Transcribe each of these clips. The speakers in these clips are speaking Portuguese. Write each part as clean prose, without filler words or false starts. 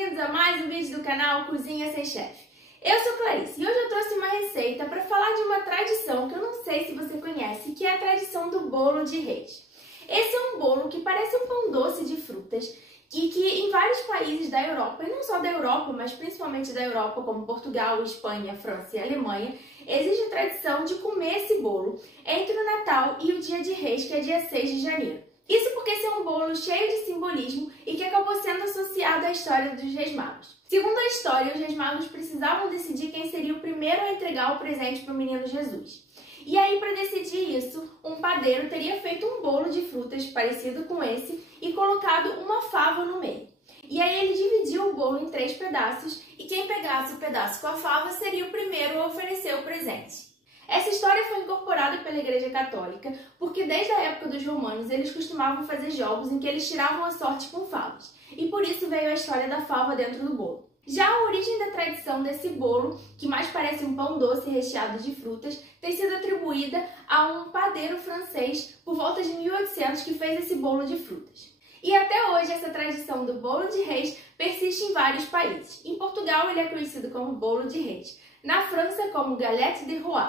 bem-vindos a mais um vídeo do canal Cozinha Sem Chefe. Eu sou Clarice e hoje eu trouxe uma receita para falar de uma tradição que eu não sei se você conhece, que é a tradição do bolo de reis. Esse é um bolo que parece um pão doce de frutas e que em vários países da Europa, e não só da Europa, mas principalmente da Europa, como Portugal, Espanha, França e Alemanha, existe a tradição de comer esse bolo entre o Natal e o Dia de Reis, que é dia 6 de janeiro. Isso porque esse é um bolo cheio de simbolismo e que acabou sendo associado à história dos Reis Magos. Segundo a história, os Reis Magos precisavam decidir quem seria o primeiro a entregar o presente para o menino Jesus. E aí, para decidir isso, um padeiro teria feito um bolo de frutas parecido com esse e colocado uma fava no meio. E aí ele dividiu o bolo em 3 pedaços e quem pegasse o pedaço com a fava seria o primeiro a oferecer o presente. Essa história foi incorporada pela Igreja Católica porque desde a época dos romanos eles costumavam fazer jogos em que eles tiravam a sorte com favas. E por isso veio a história da fava dentro do bolo. Já a origem da tradição desse bolo, que mais parece um pão doce recheado de frutas, tem sido atribuída a um padeiro francês por volta de 1800 que fez esse bolo de frutas. E até hoje essa tradição do bolo de reis persiste em vários países. Em Portugal ele é conhecido como bolo de reis, na França como galette de roi,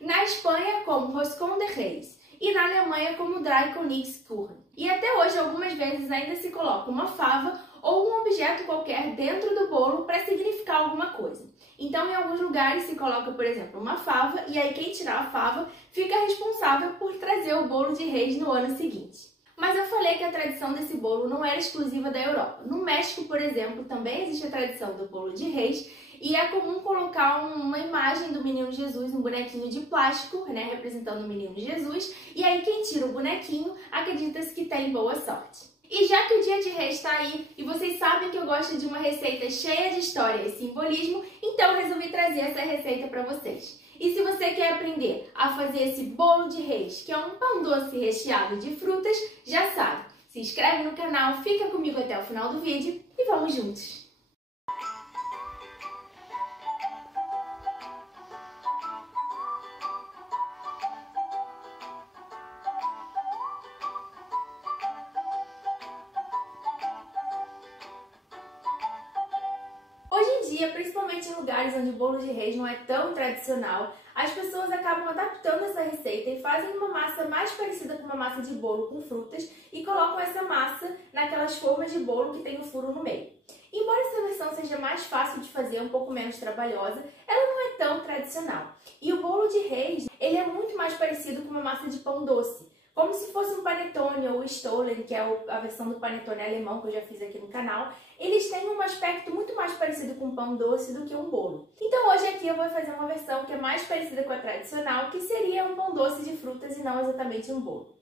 na Espanha como roscon de reis e na Alemanha como Dreikönigskuchen. E até hoje algumas vezes ainda se coloca uma fava ou um objeto qualquer dentro do bolo para significar alguma coisa. Então em alguns lugares se coloca, por exemplo, uma fava e aí quem tirar a fava fica responsável por trazer o bolo de reis no ano seguinte. Mas eu falei que a tradição desse bolo não era exclusiva da Europa. No México, por exemplo, também existe a tradição do bolo de reis e é comum colocar uma imagem do menino Jesus, um bonequinho de plástico, né, representando o menino Jesus, e aí quem tira o bonequinho acredita-se que tem boa sorte. E já que o Dia de Reis está aí e vocês sabem que eu gosto de uma receita cheia de história e simbolismo, então eu resolvi trazer essa receita para vocês. E se você quer aprender a fazer esse bolo de reis, que é um pão doce recheado de frutas, já sabe, se inscreve no canal, fica comigo até o final do vídeo e vamos juntos! Hoje em dia, principalmente em lugares onde o bolo de reis não é tão tradicional, as pessoas acabam adaptando essa receita e fazem uma massa mais parecida com uma massa de bolo com frutas e colocam essa massa naquelas formas de bolo que tem o furo no meio. Embora essa versão seja mais fácil de fazer, um pouco menos trabalhosa, ela não é tão tradicional. E o bolo de reis, ele é muito mais parecido com uma massa de pão doce. Como se fosse um panetone ou stollen, que é a versão do panetone alemão que eu já fiz aqui no canal, eles têm um aspecto muito mais parecido com um pão doce do que um bolo. Então hoje aqui eu vou fazer uma versão que é mais parecida com a tradicional, que seria um pão doce de frutas e não exatamente um bolo.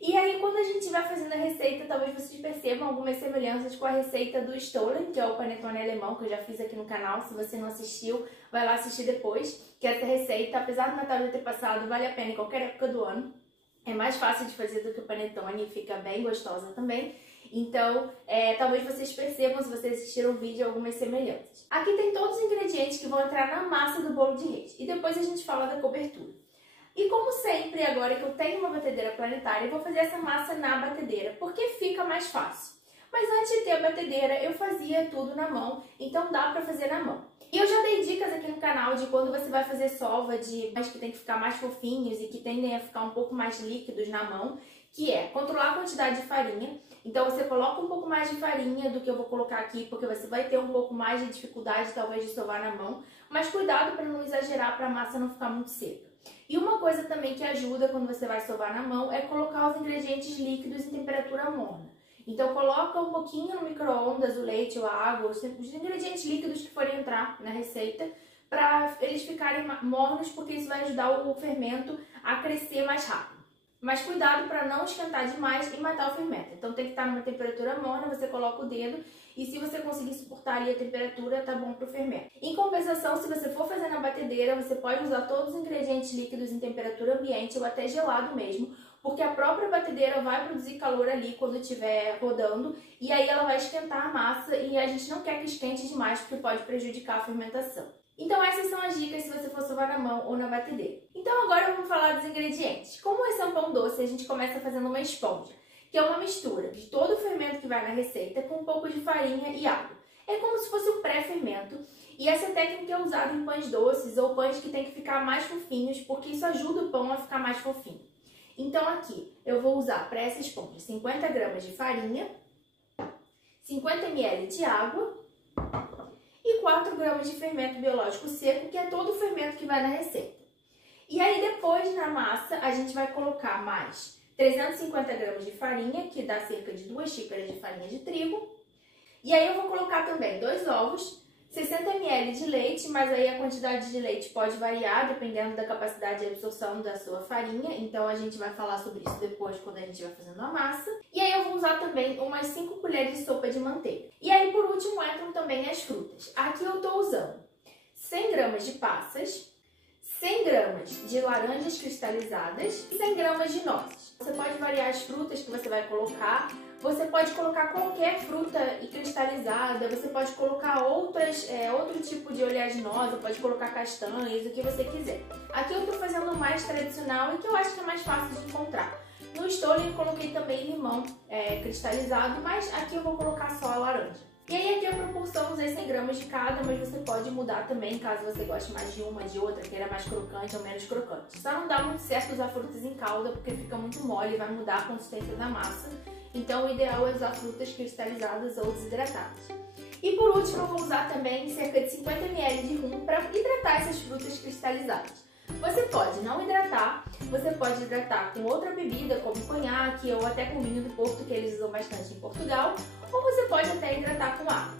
E aí quando a gente estiver fazendo a receita, talvez vocês percebam algumas semelhanças com a receita do stollen, que é o panetone alemão que eu já fiz aqui no canal. Se você não assistiu, vai lá assistir depois, que essa receita, apesar do Natal já ter passado, vale a pena em qualquer época do ano. É mais fácil de fazer do que o panetone e fica bem gostosa também. Então, talvez vocês percebam, se vocês assistiram o vídeo, algumas semelhanças. Aqui tem todos os ingredientes que vão entrar na massa do bolo de reis. E depois a gente fala da cobertura. E como sempre, agora que eu tenho uma batedeira planetária, eu vou fazer essa massa na batedeira, porque fica mais fácil. Mas antes de ter a batedeira, eu fazia tudo na mão, então dá pra fazer na mão. E eu já dei dicas aqui no canal de quando você vai fazer sova de pães que tem que ficar mais fofinhos e que tendem a ficar um pouco mais líquidos na mão, que é controlar a quantidade de farinha. Então você coloca um pouco mais de farinha do que eu vou colocar aqui, porque você vai ter um pouco mais de dificuldade talvez de sovar na mão, mas cuidado para não exagerar, para a massa não ficar muito seca. E uma coisa também que ajuda quando você vai sovar na mão é colocar os ingredientes líquidos em temperatura morna. Então coloca um pouquinho no micro-ondas o leite ou a água, os ingredientes líquidos que forem entrar na receita, para eles ficarem mornos, porque isso vai ajudar o fermento a crescer mais rápido. Mas cuidado para não esquentar demais e matar o fermento. Então tem que estar numa temperatura morna, você coloca o dedo e se você conseguir suportar ali a temperatura, tá bom para o fermento. Em compensação, se você for fazer na batedeira, você pode usar todos os ingredientes líquidos em temperatura ambiente ou até gelado mesmo, porque a própria batedeira vai produzir calor ali quando estiver rodando e aí ela vai esquentar a massa e a gente não quer que esquente demais porque pode prejudicar a fermentação. Então essas são as dicas se você for sovar na mão ou na batedeira. Então agora vamos falar dos ingredientes. Como esse é um pão doce, a gente começa fazendo uma esponja, que é uma mistura de todo o fermento que vai na receita com um pouco de farinha e água. É como se fosse um pré-fermento. E essa técnica é usada em pães doces ou pães que tem que ficar mais fofinhos, porque isso ajuda o pão a ficar mais fofinho. Então aqui eu vou usar para essa esponja 50 gramas de farinha, 50 ml de água e 4 gramas de fermento biológico seco, que é todo o fermento que vai na receita. E aí depois na massa a gente vai colocar mais 350 gramas de farinha, que dá cerca de 2 xícaras de farinha de trigo. E aí eu vou colocar também 2 ovos, 60 ml de leite, mas aí a quantidade de leite pode variar dependendo da capacidade de absorção da sua farinha, então a gente vai falar sobre isso depois quando a gente vai fazendo a massa. E aí eu vou usar também umas 5 colheres de sopa de manteiga. E aí por último entram também as frutas. Aqui eu estou usando 100 gramas de passas, 100 gramas de laranjas cristalizadas e 100 gramas de nozes. Você pode variar as frutas que você vai colocar. Você pode colocar qualquer fruta cristalizada, você pode colocar outro tipo de oleaginosa, pode colocar castanhas, o que você quiser. Aqui eu estou fazendo o mais tradicional e que eu acho que é mais fácil de encontrar. No Stollen eu coloquei também limão cristalizado, mas aqui eu vou colocar só a laranja. E aí aqui a proporção usei 100 gramas de cada, mas você pode mudar também caso você goste mais de uma, de outra, queira mais crocante ou menos crocante. Só não dá muito certo usar frutas em calda porque fica muito mole e vai mudar a consistência da massa. Então o ideal é usar frutas cristalizadas ou desidratadas. E por último eu vou usar também cerca de 50 ml de rum para hidratar essas frutas cristalizadas. Você pode não hidratar, você pode hidratar com outra bebida como conhaque ou até com vinho do Porto, que eles usam bastante em Portugal, ou você pode até hidratar com água.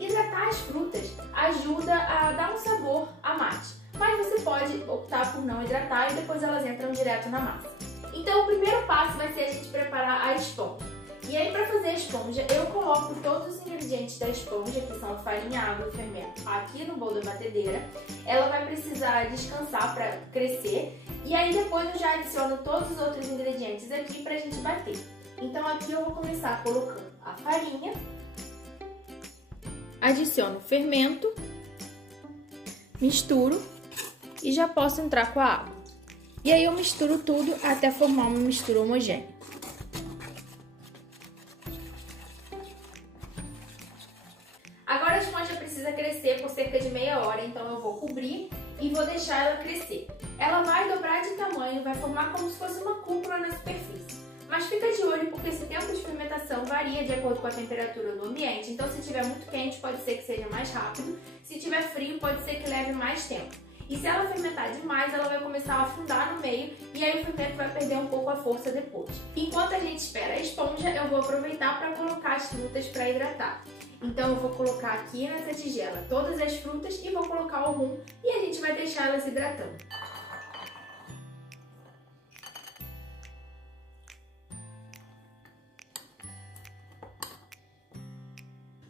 Hidratar as frutas ajuda a dar um sabor a mate, mas você pode optar por não hidratar e depois elas entram direto na massa. Então o primeiro passo vai ser a gente preparar a esponja. E aí para fazer a esponja, eu coloco todos os ingredientes da esponja, que são farinha, água e fermento, aqui no bowl da batedeira. Ela vai precisar descansar para crescer. E aí depois eu já adiciono todos os outros ingredientes aqui pra gente bater. Então aqui eu vou começar colocando a farinha, adiciono o fermento, misturo e já posso entrar com a água. E aí eu misturo tudo até formar uma mistura homogênea. Agora a esponja precisa crescer por cerca de meia hora, então eu vou cobrir e vou deixar ela crescer. Ela vai dobrar de tamanho, vai formar como se fosse uma cúpula na superfície. Mas fica de olho porque esse tempo de fermentação varia de acordo com a temperatura do ambiente, então se estiver muito quente pode ser que seja mais rápido, se estiver frio pode ser que leve mais tempo. E se ela fermentar demais, ela vai começar a afundar no meio e aí o fermento vai perder um pouco a força depois. Enquanto a gente espera a esponja, eu vou aproveitar para colocar as frutas para hidratar. Então eu vou colocar aqui nessa tigela todas as frutas e vou colocar o rum e a gente vai deixar elas hidratando.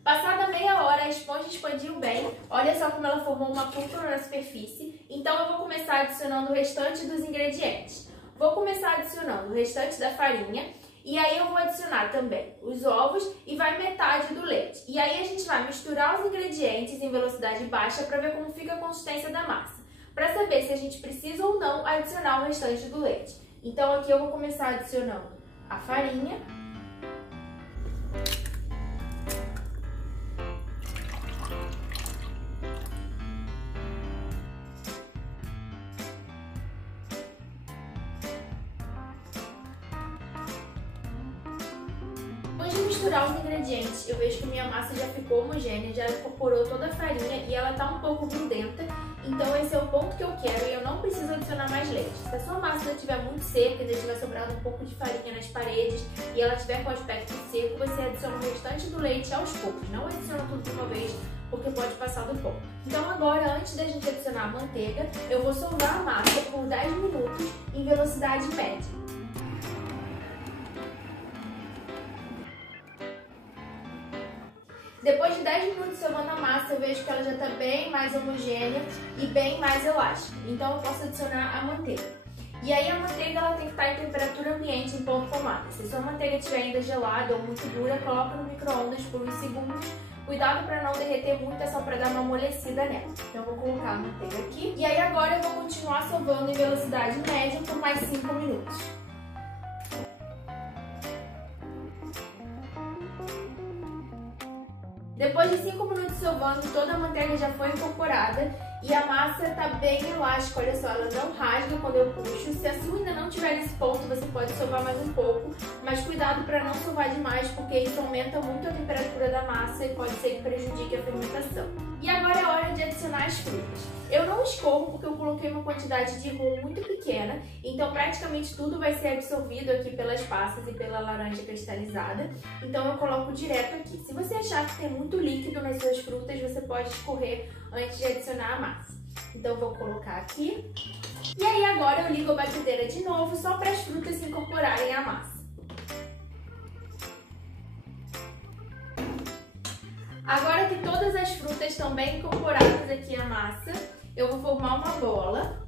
Passada meia hora, a esponja expandiu bem, olha só como ela formou uma cúpula na superfície, então eu vou começar adicionando o restante dos ingredientes. Vou começar adicionando o restante da farinha, e aí eu vou adicionar também os ovos e vai metade do leite. E aí a gente vai misturar os ingredientes em velocidade baixa para ver como fica a consistência da massa, para saber se a gente precisa ou não adicionar o restante do leite. Então aqui eu vou começar adicionando a farinha. Depois de misturar os ingredientes, eu vejo que minha massa já ficou homogênea, já incorporou toda a farinha e ela tá um pouco grudenta. Então esse é o ponto que eu quero e eu não preciso adicionar mais leite. Se a sua massa estiver muito seca, se tiver sobrado um pouco de farinha nas paredes e ela estiver com aspecto seco, você adiciona o restante do leite aos poucos. Não adiciona tudo de uma vez, porque pode passar do ponto. Então agora, antes da gente adicionar a manteiga, eu vou soltar a massa por 10 minutos em velocidade média. Depois de 10 minutos soltando a massa, eu vejo que ela já está bem mais homogênea e bem mais elástica. Então eu posso adicionar a manteiga. E aí a manteiga ela tem que estar em temperatura ambiente em ponto comado. Se a sua manteiga estiver ainda gelada ou muito dura, coloca no micro-ondas por uns segundos. Cuidado para não derreter muito, é só para dar uma amolecida nela. Então eu vou colocar a manteiga aqui. E aí agora eu vou continuar sovando em velocidade média por mais 5 minutos. Depois de 5 minutos sovando, toda a manteiga já foi incorporada e a massa tá bem elástica, olha só, ela não rasga quando eu puxo. Se a sua ainda não tiver nesse ponto, você pode sovar mais um pouco, mas cuidado para não sovar demais, porque isso aumenta muito a temperatura da massa e pode ser que prejudique a fermentação. E agora é hora de adicionar as frutas. Eu não escorro porque eu coloquei uma quantidade de rum muito pequena, então praticamente tudo vai ser absorvido aqui pelas passas e pela laranja cristalizada, então eu coloco direto aqui. Se você achar que tem muito líquido nas suas frutas, você pode escorrer antes de adicionar a massa. Então eu vou colocar aqui. E aí agora eu ligo a batedeira de novo, só para as frutas se incorporarem à massa. Agora que todas as frutas estão bem incorporadas aqui à massa, eu vou formar uma bola.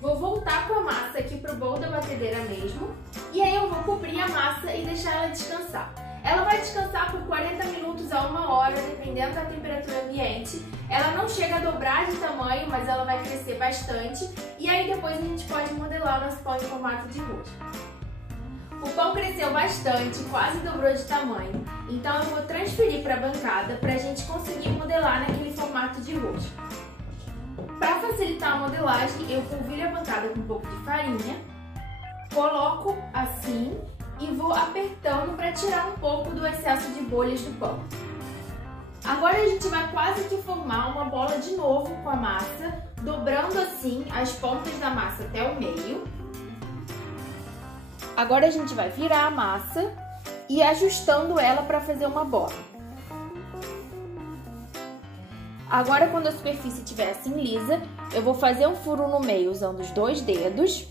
Vou voltar com a massa aqui pro bowl da batedeira mesmo. E aí eu vou cobrir a massa e deixar ela descansar. Ela vai descansar por 40 minutos a 1 hora, dependendo da temperatura ambiente. Ela não chega a dobrar de tamanho, mas ela vai crescer bastante. E aí depois a gente pode modelar o nosso pão em formato de rosca. O pão cresceu bastante, quase dobrou de tamanho. Então eu vou transferir para a bancada para a gente conseguir modelar naquele formato de rosca. Para facilitar a modelagem, eu polvilho a bancada com um pouco de farinha, coloco assim e vou apertando para tirar um pouco do excesso de bolhas do pão. Agora a gente vai quase que formar uma bola de novo com a massa, dobrando assim as pontas da massa até o meio. Agora a gente vai virar a massa e ajustando ela para fazer uma bola. Agora, quando a superfície estiver assim lisa, eu vou fazer um furo no meio usando os 2 dedos.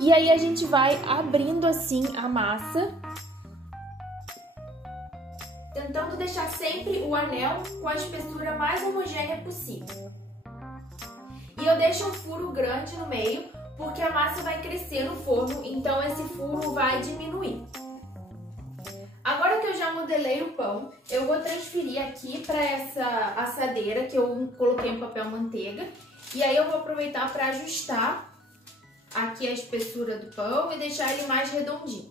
E aí a gente vai abrindo assim a massa, tentando deixar sempre o anel com a espessura mais homogênea possível. E eu deixo um furo grande no meio, porque a massa vai crescer no forno, então esse furo vai diminuir. Agora que eu já modelei o pão, eu vou transferir aqui para essa assadeira que eu coloquei em papel manteiga. E aí eu vou aproveitar para ajustar aqui a espessura do pão e deixar ele mais redondinho.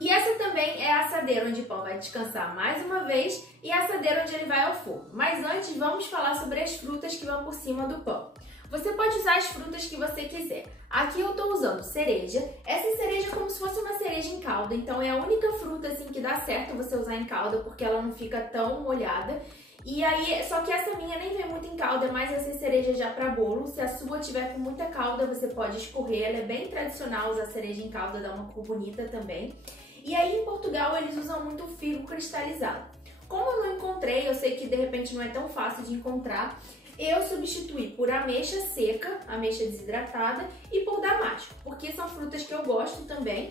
E essa também é a assadeira onde o pão vai descansar mais uma vez e a assadeira onde ele vai ao forno. Mas antes vamos falar sobre as frutas que vão por cima do pão. Você pode usar as frutas que você quiser. Aqui eu estou usando cereja. Essa cereja é como se fosse uma cereja em calda, então é a única fruta assim que dá certo você usar em calda porque ela não fica tão molhada. E aí, só que essa minha nem vem muito em calda, é mais essa cereja já para bolo. Se a sua tiver com muita calda, você pode escorrer. Ela é bem tradicional usar cereja em calda, dá uma cor bonita também. E aí em Portugal eles usam muito o figo cristalizado. Como eu não encontrei, eu sei que de repente não é tão fácil de encontrar, eu substituí por ameixa seca, ameixa desidratada, e por damasco, porque são frutas que eu gosto também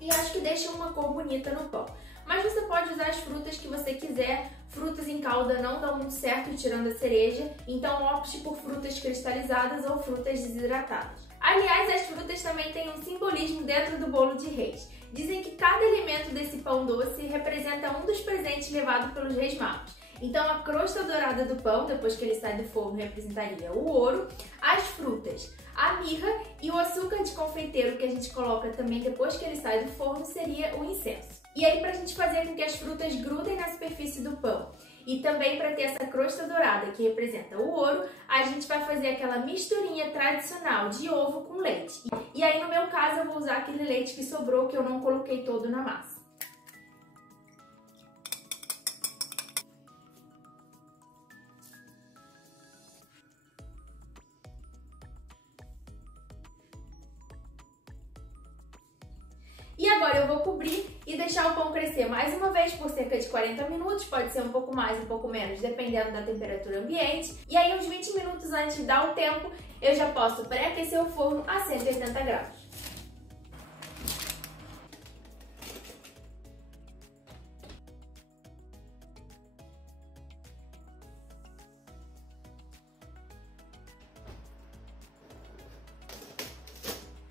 e acho que deixam uma cor bonita no pão. Mas você pode usar as frutas que você quiser. Frutas em calda não dão muito certo tirando a cereja, então opte por frutas cristalizadas ou frutas desidratadas. Aliás, as frutas também têm um simbolismo dentro do bolo de reis. Dizem que cada elemento desse pão doce representa um dos presentes levados pelos reis magos. Então a crosta dourada do pão, depois que ele sai do forno, representaria o ouro, as frutas, a mirra e o açúcar de confeiteiro que a gente coloca também depois que ele sai do forno seria o incenso. E aí, para a gente fazer com que as frutas grudem na superfície do pão e também para ter essa crosta dourada que representa o ouro, a gente vai fazer aquela misturinha tradicional de ovo com leite. E aí, no meu caso, eu vou usar aquele leite que sobrou, que eu não coloquei todo na massa. E agora eu vou cobrir e deixar o pão crescer mais uma vez por cerca de 40 minutos, pode ser um pouco mais, um pouco menos, dependendo da temperatura ambiente. E aí uns 20 minutos antes de dar o tempo, eu já posso pré-aquecer o forno a 180 graus.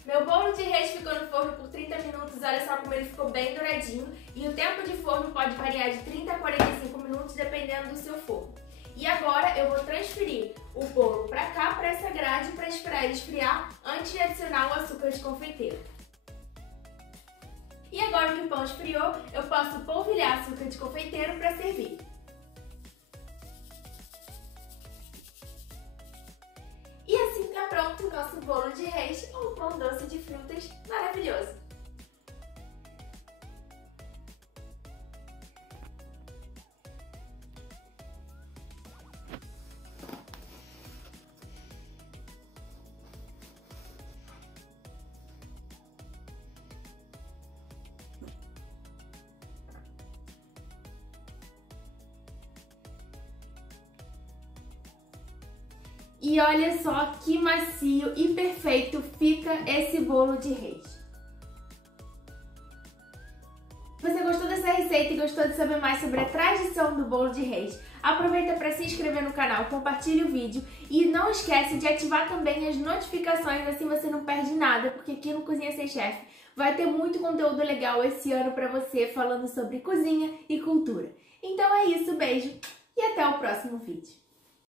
Meu bolo de reis ficou no forno por 30 minutos, olha só como ele ficou bem douradinho. E o tempo de forno pode variar de 30 a 45 minutos, dependendo do seu forno. E agora eu vou transferir o bolo para cá, para essa grade, para esperar ele esfriar antes de adicionar o açúcar de confeiteiro. E agora que o pão esfriou, eu posso polvilhar açúcar de confeiteiro para servir. E assim tá pronto o nosso bolo de reis ou pão doce de frutas maravilhoso! E olha só que macio e perfeito fica esse bolo de reis. Você gostou dessa receita e gostou de saber mais sobre a tradição do bolo de reis? Aproveita para se inscrever no canal, compartilhe o vídeo e não esquece de ativar também as notificações, assim você não perde nada, porque aqui no Cozinha Sem Chefe vai ter muito conteúdo legal esse ano para você falando sobre cozinha e cultura. Então é isso, beijo e até o próximo vídeo.